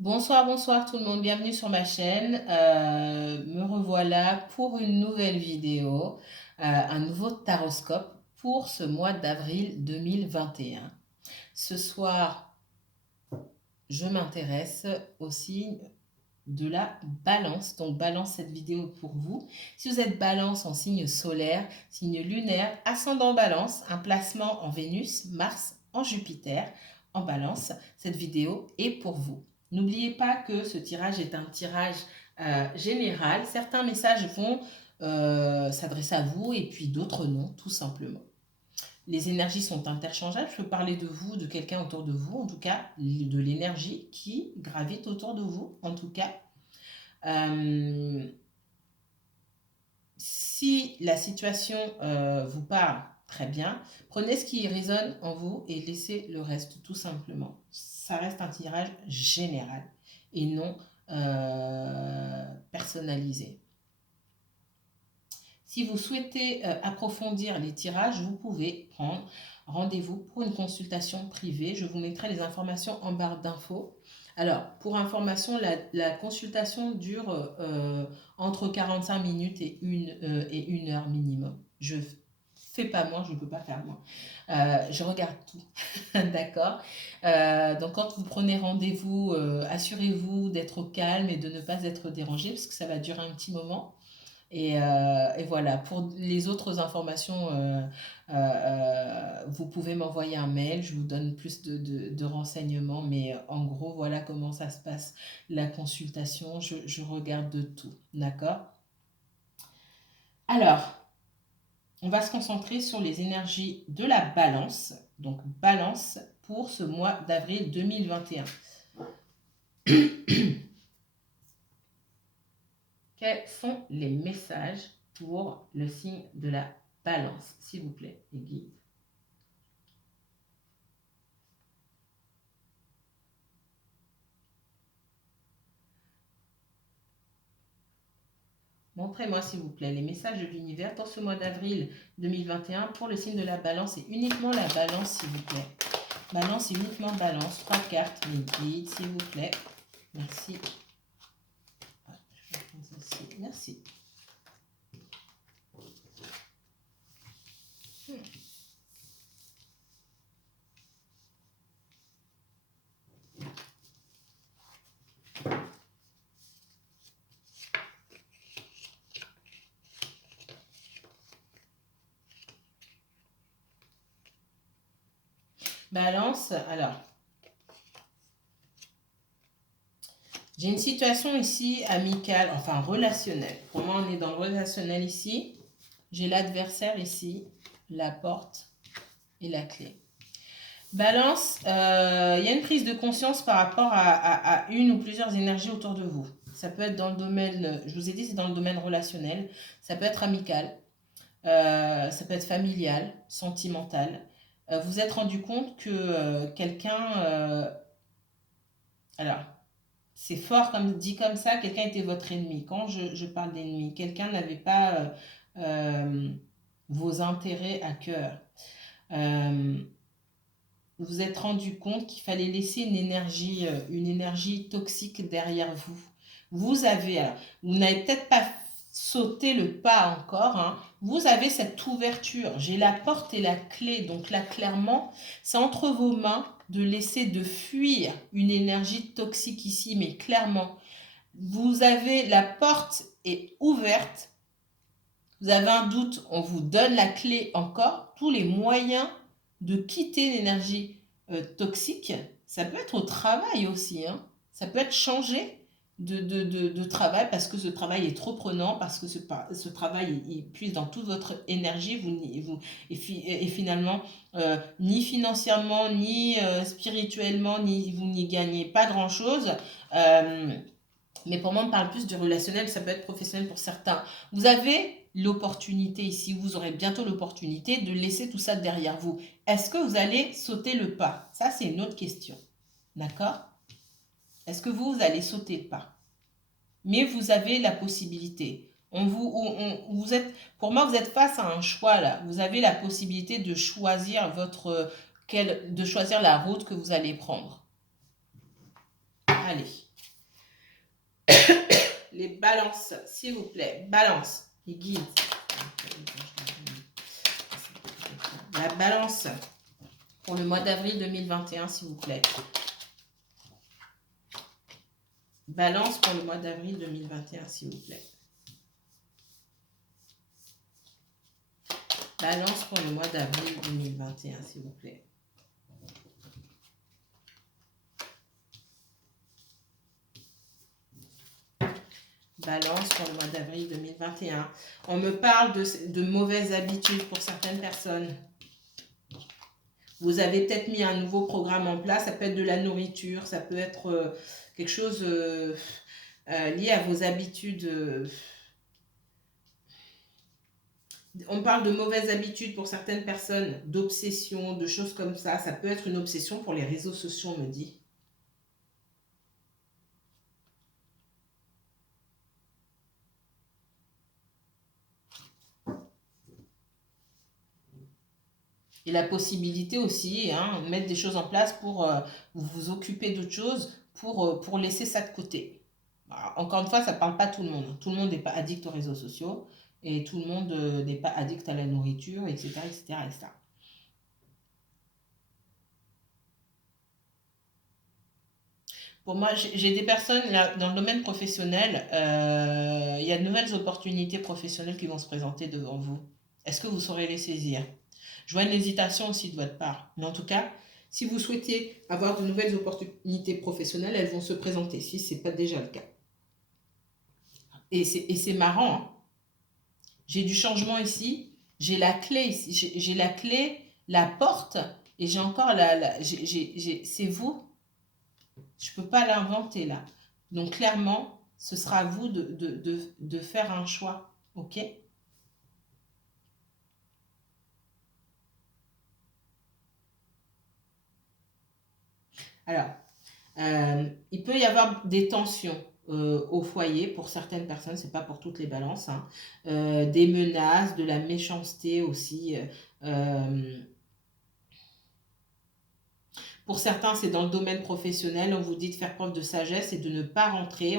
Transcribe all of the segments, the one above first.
Bonsoir, bonsoir tout le monde, bienvenue sur ma chaîne. Me revoilà pour une nouvelle vidéo, un nouveau taroscope pour ce mois d'avril 2021. Ce soir, je m'intéresse au signe de la balance. Donc balance, cette vidéo pour vous. Si vous êtes balance en signe solaire, signe lunaire, ascendant balance, un placement en Vénus, Mars, en Jupiter, en balance, cette vidéo est pour vous. N'oubliez pas que ce tirage est un tirage général. Certains messages vont s'adresser à vous et puis d'autres non, tout simplement. Les énergies sont interchangeables. Je peux parler de vous, de quelqu'un autour de vous, en tout cas de l'énergie qui gravite autour de vous, en tout cas. Si la situation vous parle très bien, prenez ce qui résonne en vous et laissez le reste, tout simplement. Ça reste un tirage général et non personnalisé. Si vous souhaitez approfondir les tirages, vous pouvez prendre rendez-vous pour une consultation privée. Je vous mettrai les informations en barre d'infos. Alors, pour information, la consultation dure entre 45 minutes et une heure minimum. Je ne fais pas moins, je ne peux pas faire moins. Je regarde tout, d'accord. Donc, quand vous prenez rendez-vous, assurez-vous d'être au calme et de ne pas être dérangé, parce que ça va durer un petit moment. Et voilà, pour les autres informations, vous pouvez m'envoyer un mail, je vous donne plus de renseignements, mais en gros, voilà comment ça se passe, la consultation, je regarde de tout, d'accord? Alors, on va se concentrer sur les énergies de la balance, donc balance pour ce mois d'avril 2021. Quels sont les messages pour le signe de la balance, s'il vous plaît, les guides? Montrez-moi, s'il vous plaît, les messages de l'univers pour ce mois d'avril 2021 pour le signe de la balance et uniquement la balance, s'il vous plaît. Balance et uniquement balance. 3 cartes, mes guides, s'il vous plaît. Merci. Merci. Balance, alors. J'ai une situation ici amicale, enfin relationnelle. Pour moi, on est dans le relationnel ici. J'ai l'adversaire ici, la porte et la clé. Balance, il y a une prise de conscience par rapport à une ou plusieurs énergies autour de vous. Ça peut être dans le domaine, je vous ai dit, c'est dans le domaine relationnel. Ça peut être amical, ça peut être familial, sentimental. Vous vous êtes rendu compte que quelqu'un... alors, c'est fort comme dit comme ça, quelqu'un était votre ennemi. Quand je parle d'ennemi, quelqu'un n'avait pas vos intérêts à cœur. Vous vous êtes rendu compte qu'il fallait laisser une énergie toxique derrière vous. Vous avez, alors, vous n'avez peut-être pas sauté le pas encore, hein. Vous avez cette ouverture. J'ai la porte et la clé, donc là, clairement, c'est entre vos mains de laisser, de fuir une énergie toxique ici, mais clairement, vous avez, la porte est ouverte, vous avez un doute, on vous donne la clé encore, tous les moyens de quitter l'énergie toxique. Ça peut être au travail aussi, hein. Ça peut être changer de travail parce que ce travail est trop prenant, parce que ce travail il puise dans toute votre énergie, et finalement, ni financièrement, ni spirituellement, vous n'y gagnez pas grand-chose. Mais pour moi, on parle plus du relationnel, ça peut être professionnel pour certains. Vous avez l'opportunité ici, vous aurez bientôt l'opportunité de laisser tout ça derrière vous. Est-ce que vous allez sauter le pas? Ça, c'est une autre question. D'accord? Est-ce que vous allez sauter le pas? Mais vous avez la possibilité. Vous êtes, pour moi, vous êtes face à un choix là. Vous avez la possibilité de choisir de choisir la route que vous allez prendre. Allez. Balance, s'il vous plaît. Balance. Les guides. La balance pour le mois d'avril 2021, s'il vous plaît. Balance pour le mois d'avril 2021, s'il vous plaît. Balance pour le mois d'avril 2021, s'il vous plaît. Balance pour le mois d'avril 2021. On me parle de mauvaises habitudes pour certaines personnes. Vous avez peut-être mis un nouveau programme en place. Ça peut être de la nourriture, ça peut être quelque chose lié à vos habitudes. On parle de mauvaises habitudes pour certaines personnes, d'obsession, de choses comme ça. Ça peut être une obsession pour les réseaux sociaux, on me dit. Et la possibilité aussi, hein, mettre des choses en place pour vous occuper d'autres choses, pour laisser ça de côté. Alors, encore une fois, ça ne parle pas à tout le monde. Tout le monde n'est pas addict aux réseaux sociaux et tout le monde n'est pas addict à la nourriture, etc. etc., etc. Pour moi, j'ai des personnes là, dans le domaine professionnel, il y a de nouvelles opportunités professionnelles qui vont se présenter devant vous. Est-ce que vous saurez les saisir? Je vois une hésitation aussi de votre part. Mais en tout cas, si vous souhaitez avoir de nouvelles opportunités professionnelles, elles vont se présenter, si ce n'est pas déjà le cas. Et c'est marrant, hein. J'ai du changement ici, j'ai la clé ici, j'ai la clé, la porte, et j'ai encore c'est vous. Je ne peux pas l'inventer là. Donc clairement, ce sera à vous de faire un choix. OK? Alors, il peut y avoir des tensions au foyer pour certaines personnes, c'est pas pour toutes les balances, hein. Des menaces, de la méchanceté aussi. Pour certains, c'est dans le domaine professionnel, on vous dit de faire preuve de sagesse et de ne pas rentrer.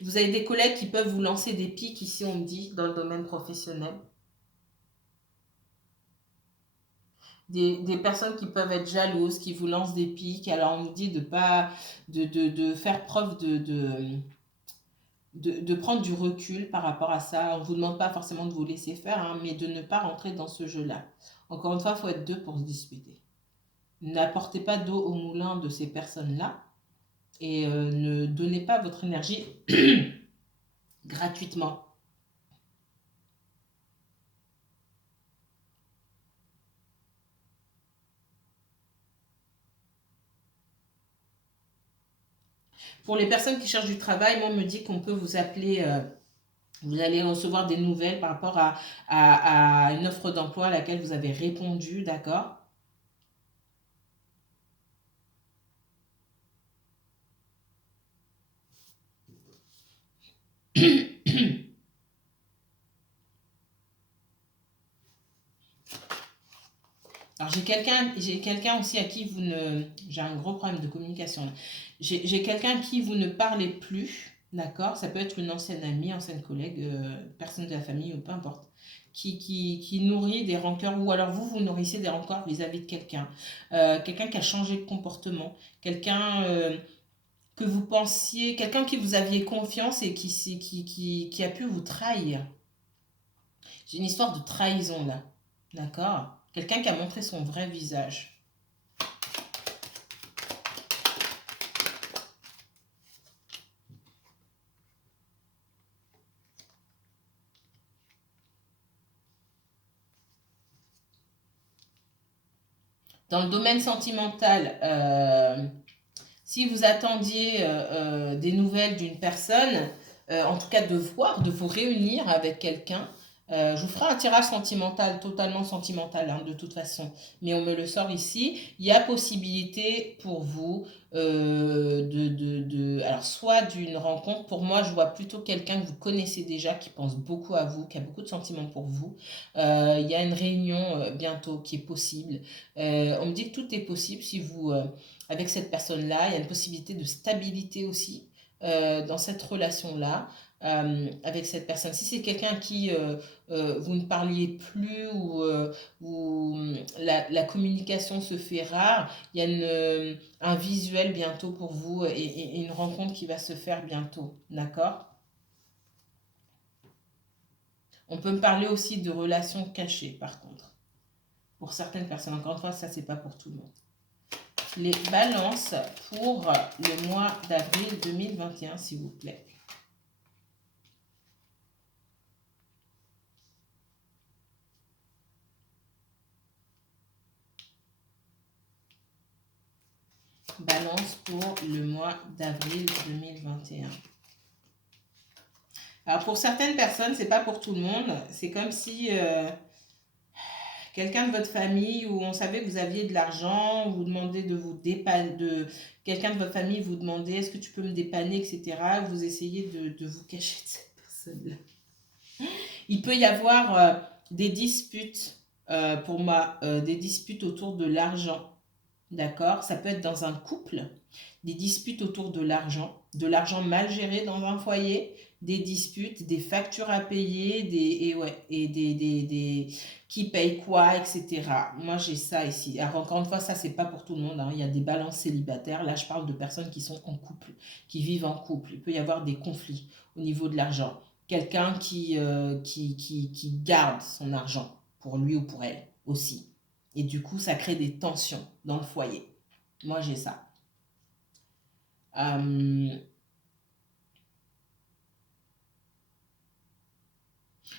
Vous avez des collègues qui peuvent vous lancer des pics ici, on me dit, dans le domaine professionnel. Des personnes qui peuvent être jalouses, qui vous lancent des pics. Alors on nous dit de faire preuve de prendre du recul par rapport à ça. On ne vous demande pas forcément de vous laisser faire, hein, mais de ne pas rentrer dans ce jeu-là. Encore une fois, il faut être deux pour se disputer. N'apportez pas d'eau au moulin de ces personnes-là et ne donnez pas votre énergie gratuitement. Pour les personnes qui cherchent du travail, moi, on me dit qu'on peut vous appeler, vous allez recevoir des nouvelles par rapport à une offre d'emploi à laquelle vous avez répondu, d'accord? Alors j'ai quelqu'un aussi à qui vous ne... J'ai un gros problème de communication là. J'ai quelqu'un à qui vous ne parlez plus, d'accord? Ça peut être une ancienne amie, ancienne collègue, personne de la famille ou peu importe, qui nourrit des rancœurs, ou alors vous nourrissez des rancœurs vis-à-vis de quelqu'un. Quelqu'un qui a changé de comportement, quelqu'un que vous pensiez, quelqu'un qui vous aviez confiance et qui a pu vous trahir. J'ai une histoire de trahison là, d'accord? Quelqu'un qui a montré son vrai visage. Dans le domaine sentimental, si vous attendiez des nouvelles d'une personne, en tout cas de vous réunir avec quelqu'un, je vous ferai un tirage sentimental, totalement sentimental, hein, de toute façon. Mais on me le sort ici. Il y a possibilité pour vous alors soit d'une rencontre. Pour moi, je vois plutôt quelqu'un que vous connaissez déjà, qui pense beaucoup à vous, qui a beaucoup de sentiments pour vous. Il y a une réunion bientôt qui est possible. On me dit que tout est possible si vous, avec cette personne-là. Il y a une possibilité de stabilité aussi dans cette relation-là. avec cette personne. Si c'est quelqu'un qui vous ne parliez plus ou la communication se fait rare, il y a un visuel bientôt pour vous et une rencontre qui va se faire bientôt. D'accord? On peut me parler aussi de relations cachées, par contre. Pour certaines personnes, encore une fois, ça, c'est pas pour tout le monde. Les balances pour le mois d'avril 2021, s'il vous plaît. Balance pour le mois d'avril 2021. Alors, pour certaines personnes, c'est pas pour tout le monde. C'est comme si quelqu'un de votre famille où on savait que vous aviez de l'argent, vous demandez de vous dépanner, quelqu'un de votre famille vous demandait est-ce que tu peux me dépanner, etc. Vous essayez de vous cacher de cette personne-là. Il peut y avoir des disputes, pour moi, des disputes autour de l'argent. D'accord? Ça peut être dans un couple, des disputes autour de l'argent mal géré dans un foyer, des disputes, des factures à payer, des qui paye quoi, etc. Moi, j'ai ça ici. Alors, encore une fois, ça, c'est pas pour tout le monde, hein. Il y a des balances célibataires. Là, je parle de personnes qui sont en couple, qui vivent en couple. Il peut y avoir des conflits au niveau de l'argent. Quelqu'un qui garde son argent pour lui ou pour elle aussi. Et du coup, ça crée des tensions dans le foyer. Moi, j'ai ça.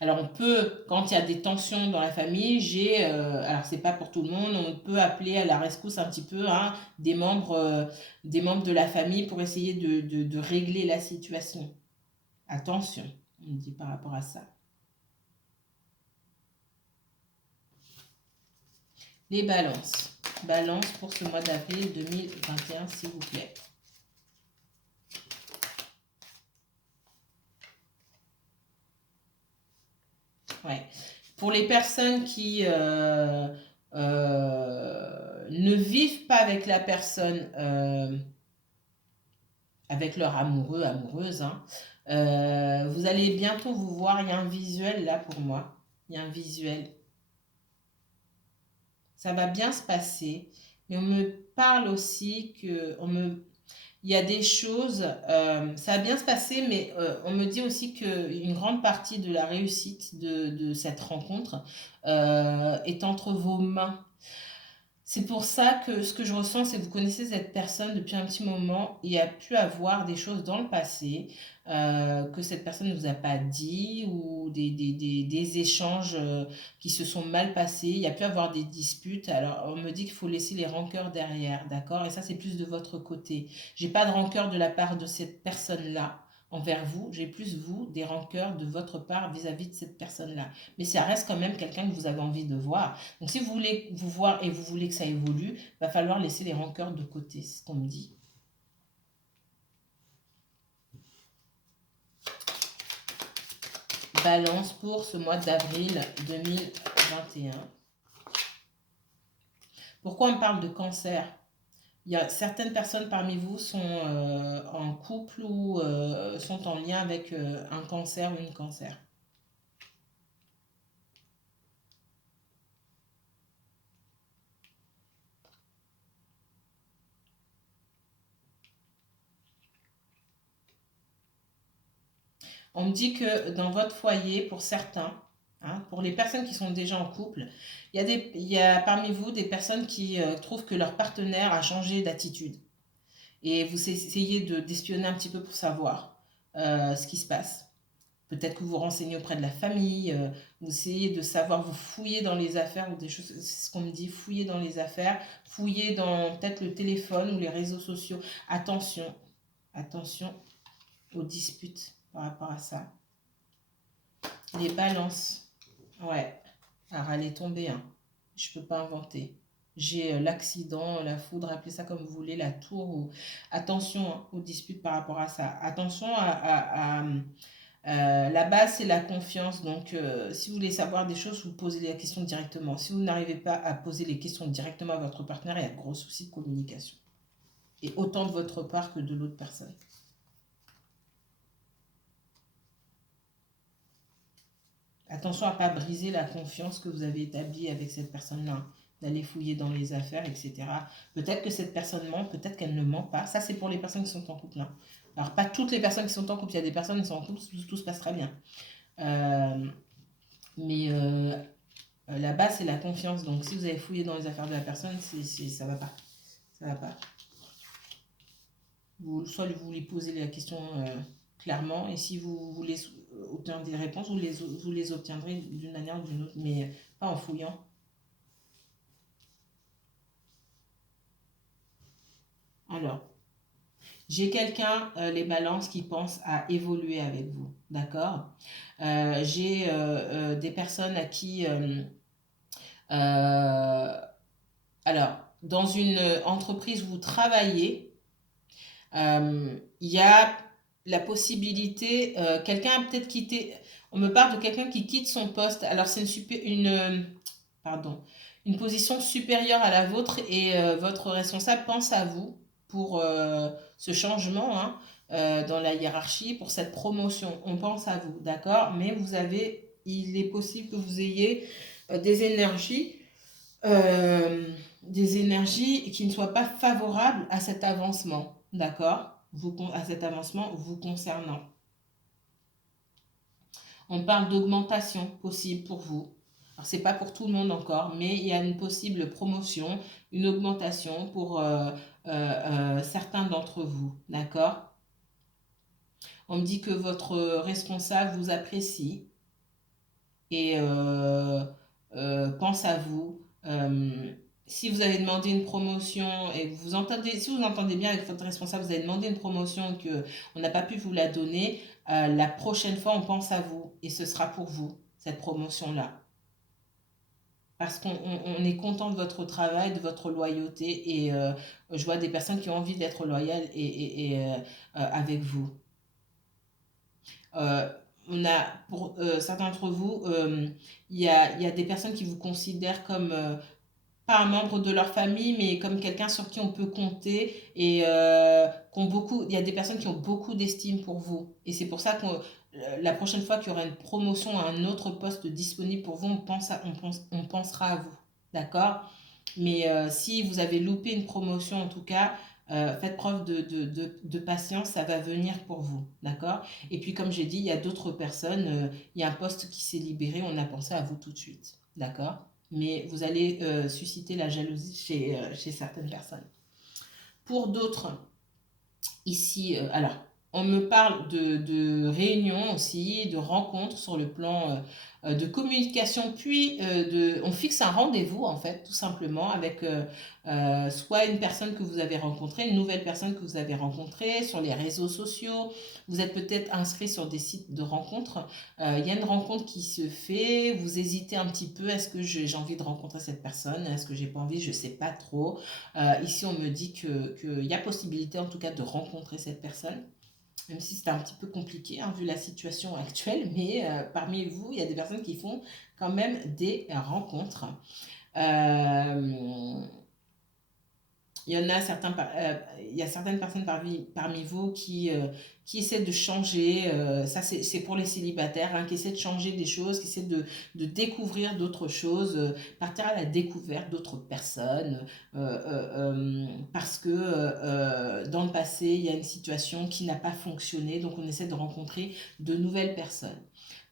Alors, on peut, quand il y a des tensions dans la famille, alors c'est pas pour tout le monde, on peut appeler à la rescousse un petit peu hein, des membres de la famille pour essayer de régler la situation. Attention, on me dit par rapport à ça. Les balances. Balance pour ce mois d'avril 2021, s'il vous plaît. Ouais. Pour les personnes qui ne vivent pas avec la personne, avec leur amoureux, amoureuse, hein, vous allez bientôt vous voir. Il y a un visuel là pour moi. Il y a un visuel. Ça va bien se passer. Mais on me parle aussi que il y a des choses, ça va bien se passer, mais on me dit aussi qu'une grande partie de la réussite de cette rencontre est entre vos mains. C'est pour ça que ce que je ressens, c'est que vous connaissez cette personne depuis un petit moment. Il y a pu avoir des choses dans le passé que cette personne ne vous a pas dit ou des échanges qui se sont mal passés. Il y a pu avoir des disputes. Alors, on me dit qu'il faut laisser les rancœurs derrière, d'accord? Et ça, c'est plus de votre côté. J'ai pas de rancœur de la part de cette personne-là envers vous. J'ai plus, vous, des rancœurs de votre part vis-à-vis de cette personne-là. Mais ça reste quand même quelqu'un que vous avez envie de voir. Donc, si vous voulez vous voir et vous voulez que ça évolue, il va falloir laisser les rancœurs de côté, c'est ce qu'on me dit. Balance pour ce mois d'avril 2021. Pourquoi on parle de cancer? Il y a certaines personnes parmi vous sont en couple ou sont en lien avec un cancer ou une cancer. On me dit que dans votre foyer, pour certains, hein, pour les personnes qui sont déjà en couple, il y a parmi vous des personnes qui trouvent que leur partenaire a changé d'attitude. Et vous essayez d'espionner un petit peu pour savoir ce qui se passe. Peut-être que vous vous renseignez auprès de la famille, vous essayez de savoir, vous fouillez dans les affaires ou des choses, c'est ce qu'on me dit, fouillez dans les affaires, fouillez dans peut-être le téléphone ou les réseaux sociaux. Attention, attention aux disputes par rapport à ça. Les balances. Ouais. Alors, elle est tombée. Hein. Je peux pas inventer. J'ai l'accident, la foudre, appelez ça comme vous voulez, la tour. Attention hein, aux disputes par rapport à ça. Attention la base, c'est la confiance. Donc, si vous voulez savoir des choses, vous posez les questions directement. Si vous n'arrivez pas à poser les questions directement à votre partenaire, il y a de gros soucis de communication. Et autant de votre part que de l'autre personne. Attention à ne pas briser la confiance que vous avez établie avec cette personne-là, d'aller fouiller dans les affaires, etc. Peut-être que cette personne ment, peut-être qu'elle ne ment pas. Ça, c'est pour les personnes qui sont en couple, hein. Alors, pas toutes les personnes qui sont en couple. Il y a des personnes qui sont en couple, tout se passe très bien. Mais la base, c'est la confiance. Donc, si vous avez fouillé dans les affaires de la personne, ça va pas. Ça va pas. Soit vous lui posez la question clairement, et si vous voulez obtenir des réponses, vous les obtiendrez d'une manière ou d'une autre, mais pas en fouillant. Alors, j'ai quelqu'un, les balances, qui pense à évoluer avec vous, d'accord? J'ai des personnes à qui... alors, dans une entreprise où vous travaillez, il y a la possibilité, quelqu'un a peut-être quitté, on me parle de quelqu'un qui quitte son poste, alors c'est pardon, une position supérieure à la vôtre, et votre responsable pense à vous pour ce changement, hein, dans la hiérarchie, pour cette promotion. On pense à vous, d'accord? Mais il est possible que vous ayez des énergies qui ne soient pas favorables à cet avancement, d'accord? À cet avancement vous concernant. On parle d'augmentation possible pour vous. Alors, c'est pas pour tout le monde encore, mais il y a une possible promotion, une augmentation pour certains d'entre vous, d'accord? On me dit que votre responsable vous apprécie et pense à vous. Si vous avez demandé une promotion et si vous entendez bien avec votre responsable, vous avez demandé une promotion et qu'on n'a pas pu vous la donner, la prochaine fois, on pense à vous et ce sera pour vous, cette promotion-là. Parce qu'on est content de votre travail, de votre loyauté, et je vois des personnes qui ont envie d'être loyales avec vous. Euh, pour certains d'entre vous, il y a des personnes qui vous considèrent comme pas un membre de leur famille, mais comme quelqu'un sur qui on peut compter, et il y a des personnes qui ont beaucoup d'estime pour vous. Et c'est pour ça que la prochaine fois qu'il y aura une promotion à un autre poste disponible pour vous, on pensera à vous. D'accord? Mais si vous avez loupé une promotion, en tout cas, faites preuve de patience, ça va venir pour vous. D'accord? Et puis, comme j'ai dit, il y a d'autres personnes, il y a un poste qui s'est libéré, on a pensé à vous tout de suite. D'accord? Mais vous allez susciter la jalousie chez certaines personnes. Pour d'autres, ici, alors, on me parle de réunions aussi, de rencontres sur le plan de communication, puis on fixe un rendez-vous, en fait, tout simplement, avec soit une personne que vous avez rencontrée, une nouvelle personne que vous avez rencontrée sur les réseaux sociaux. Vous êtes peut-être inscrit sur des sites de rencontres. Il y a une rencontre qui se fait, vous hésitez un petit peu, est-ce que j'ai envie de rencontrer cette personne, est-ce que j'ai pas envie, je sais pas trop. Ici, on me dit qu'il y a possibilité, en tout cas, de rencontrer cette personne, même si c'est un petit peu compliqué, hein, vu la situation actuelle, mais parmi vous, il y a des personnes qui font quand même des rencontres. Il y en a il y a certaines personnes parmi vous qui essaient de changer, ça c'est pour les célibataires, hein, qui essaient de changer des choses, qui essaient de découvrir d'autres choses, partir à la découverte d'autres personnes, parce que dans le passé, il y a une situation qui n'a pas fonctionné, donc on essaie de rencontrer de nouvelles personnes.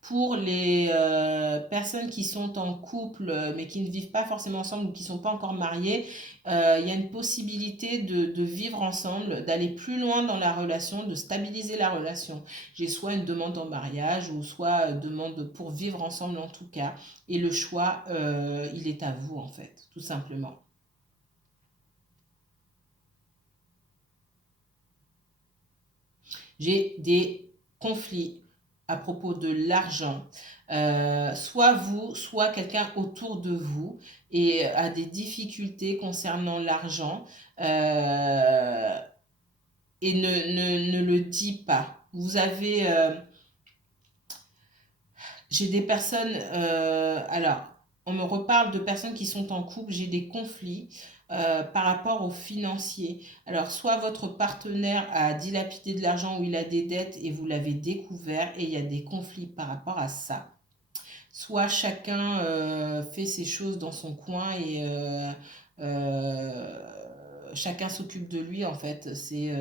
Pour les personnes qui sont en couple, mais qui ne vivent pas forcément ensemble ou qui ne sont pas encore mariées, il y a une possibilité de vivre ensemble, d'aller plus loin dans la relation, de stabiliser la relation. J'ai soit une demande en mariage, ou soit une demande pour vivre ensemble, en tout cas. Et le choix, il est à vous, en fait, tout simplement. J'ai des conflits à propos de l'argent. Soit vous, soit quelqu'un autour de vous et a des difficultés concernant l'argent, et ne le dit pas. J'ai des personnes, alors, on me reparle de personnes qui sont en couple, j'ai des conflits par rapport aux financiers. Alors, soit votre partenaire a dilapidé de l'argent ou il a des dettes et vous l'avez découvert, et il y a des conflits par rapport à ça. soit chacun fait ses choses dans son coin et chacun s'occupe de lui en fait. C'est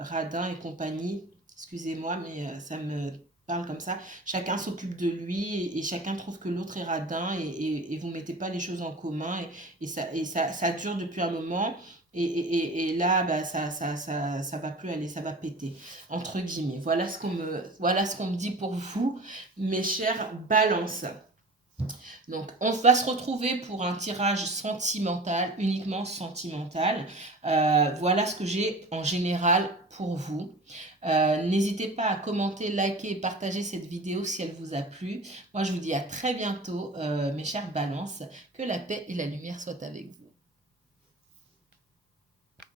Radin et compagnie. Excusez-moi, mais ça me parle comme ça. Chacun s'occupe de lui et chacun trouve que l'autre est radin et vous mettez pas les choses en commun ça dure depuis un moment. Et là, bah, ça va plus aller, ça va péter, entre guillemets. Voilà ce qu'on me dit pour vous, mes chers balances. Donc, on va se retrouver pour un tirage sentimental, uniquement sentimental. Voilà ce que j'ai en général pour vous. N'hésitez pas à commenter, liker et partager cette vidéo si elle vous a plu. Moi, je vous dis à très bientôt, mes chères balances. Que la paix et la lumière soient avec vous.